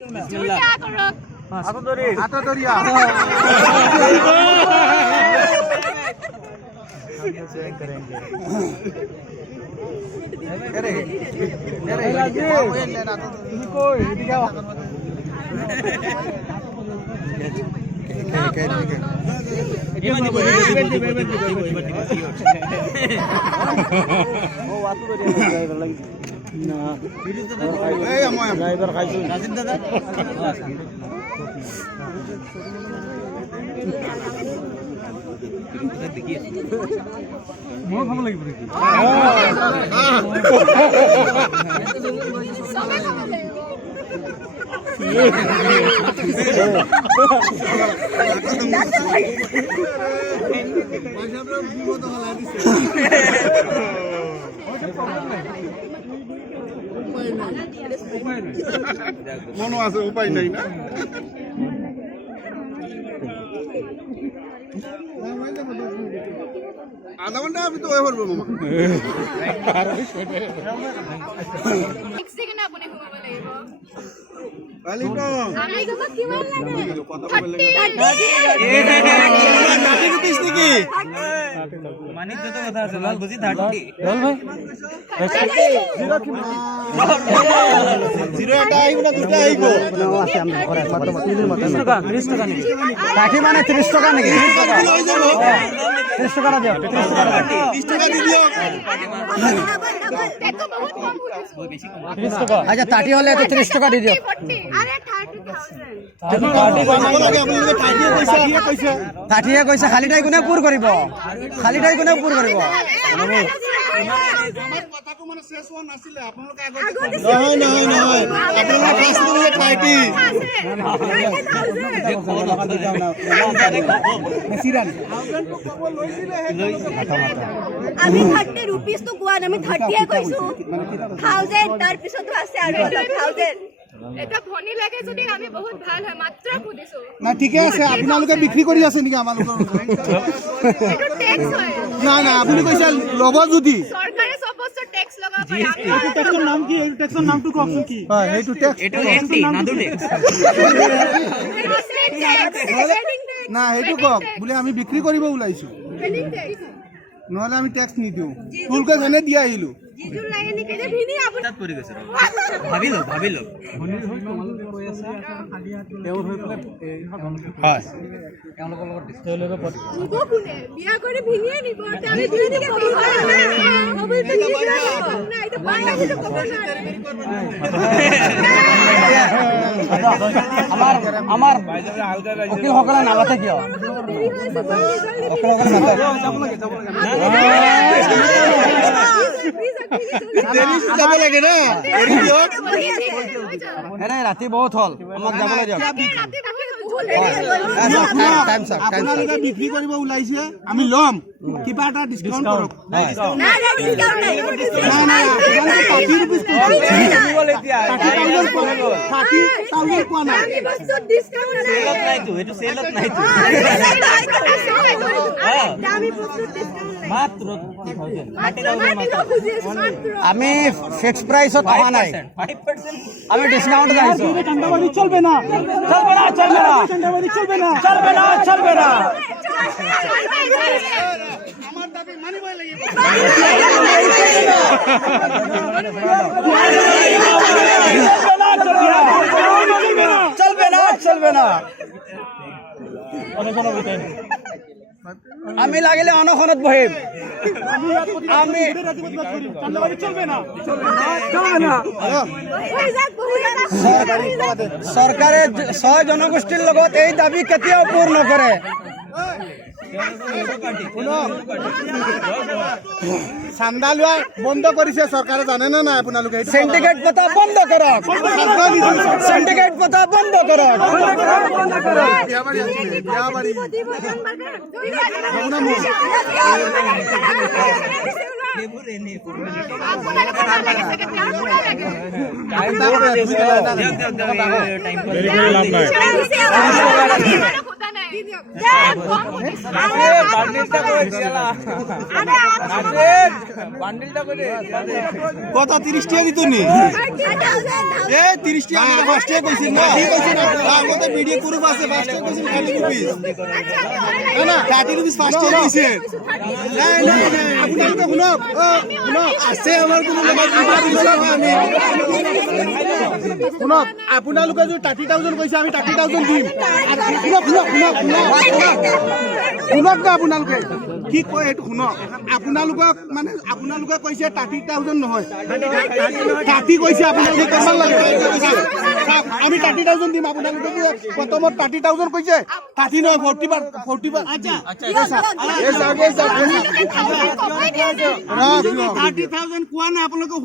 क्या करो हाथों दरिया মনো আছে উপায় নাই না আধা ঘন্টা আমি তো হয়ে পড়বো মামা নেক্সট ডে কেনে আপুনি ঘুমাব লাগিব কালি তো আমি ঘুমাব কিমান লাগে কথা বলে 30 rupees নাকি মানিক যত কথা আছে লাল বুঝি 30 লাল ভাই জিরো এটা আইব না দুটা আইব আছে আমরা ঘরে 30 টাকা নাকি কাঠি মানে 30 টাকা নাকি 30 টাকা দিও 30 টাকা দি দিও দেখো বহুত কম হইছে বেশি কম 30 টাকা আচ্ছা 30 হলে তো 30 টাকা দি দিও 40 আরে 30000 দেখো 30 বানাব লাগে আপুনি 30 কইছে 30 কইছে খালিটাই কোনে পুৰ কৰিব খালিটাই কোনে পুৰ কৰিব আমাৰ কথাটো মানে শেষ হোৱা নাছিলে আপোনালোকে আগতে নহয় নহয় নহয় আপোনালোকে ফাৰ্ষ্ট দিলে 30 মেসিৰান আমি 30 rupees তো কোৱা আমি 30 এ কৈছো 1000 তাৰ পিছতো আছে আৰু 1000 এটা ভনি লাগে যদি আমি বহুত ভাল হয় মাত্ৰ খুদিছো না ঠিকে আছে আপোনালোকে বিক্ৰী কৰি আছে নেকি আমালোকৰ এটো ট্যাক্স হয় না না আপুনি কৈছে লব যদি চৰকাৰে সব বস্তু ট্যাক্স লগাব পাৰে এইটো ট্যাক্সৰ নাম কি এইটো ট্যাক্সৰ নামটো কওকচোন কি হয় এইটো ট্যাক্স এটো এমটি নাদু ট্যাক্স না সেইটো কওক বোলে আমি বিক্ৰী কৰিব ওলাইছো নহলে আমি ট্যাক্স নিদিও ফুলকে জনে দি আহিলো জিজুৰ লাগে নেকি যে ভিনি আপুনি তাত পৰি গৈছে ভাবিলো হয় তেওঁলোকৰ লগত তেওঁলোকৰ নিব কোনে বিয়া কৰি ভিনিয়ে নিব আমি ভিনি নিকে কব না এটা বাংলা কিছু কব আমাৰ আমাৰ উকিল সকলে নালাতে কিয় অকল যাব লাগে না এনে ৰাতি বহুত হল আমাক যাবলৈ দিয়ক আপোনালোকে বিক্ৰী কৰিব ওলাইছে আমি ল'ম কিবা এটা ডিসকাউন্ট কৰক না ডিসকাউন্ট নাই না আপোনালোকে 30 rupees নিবলে এতিয়া 30,000 কোৱা নাই বস্তু ডিসকাউন্ট নাই নাইতো এটো সেলত নাইতো দামি বস্তু ডিসকাউন্ট নাই মাত্র 30,000 আমি আমি ফিক্স প্রাইসত পাওয়া নাই 5% আমি ডিসকাউন্ট দিয়েছি চান্দাবাড়ি চলবে না চান্দাবাড়ি চলবে না আমার দাবি মানিবই লাগিব চলবে না আমি লাগিলে অনশনত বহিম আমি চৰকাৰে 6 জনগোষ্ঠীৰ লগত এই দাবী কেতিয়াও পূৰণ নকৰে চান্দা লোৱা বন্ধ কৰিছে চৰকাৰে জানে না নাই আপোনালোকে সিন্ডিকেট পতা বন্ধ কৰক সিন্ডিকেট পতা বন্ধ কৰক বিয়াবাড়ি আপোনালোকে কত 30 টাকা দিত নি এ 30 টাকা আমাকে ফার্স্ট টাকা কইছিস না আমাকে ভিডিও প্রুফ আছে ফার্স্ট টাকা কইছিস 30 রুপিস না 30 রুপিস ফার্স্ট টাকা কইছে না আপনাকে শুনো শুনো আছে আমার কোনো লগত আমি শুনো আপোনালোকে যে 30000 কৈছে আমি 30000 দিম আৰু শুনক শুনক না আপোনালোকে কি কয় এইটো শুনক আপোনালোকক মানে আপোনালোকে কৈছে 30000 নহয় 30 কৈছে আপোনালোকে কিমান লাগে আমি 30000 দিম আপোনালোকে প্ৰথমত 30000 কৈছে 30 নহয় 40 আচ্ছা এই যাওক 30000 কোৱা না আপোনালোকে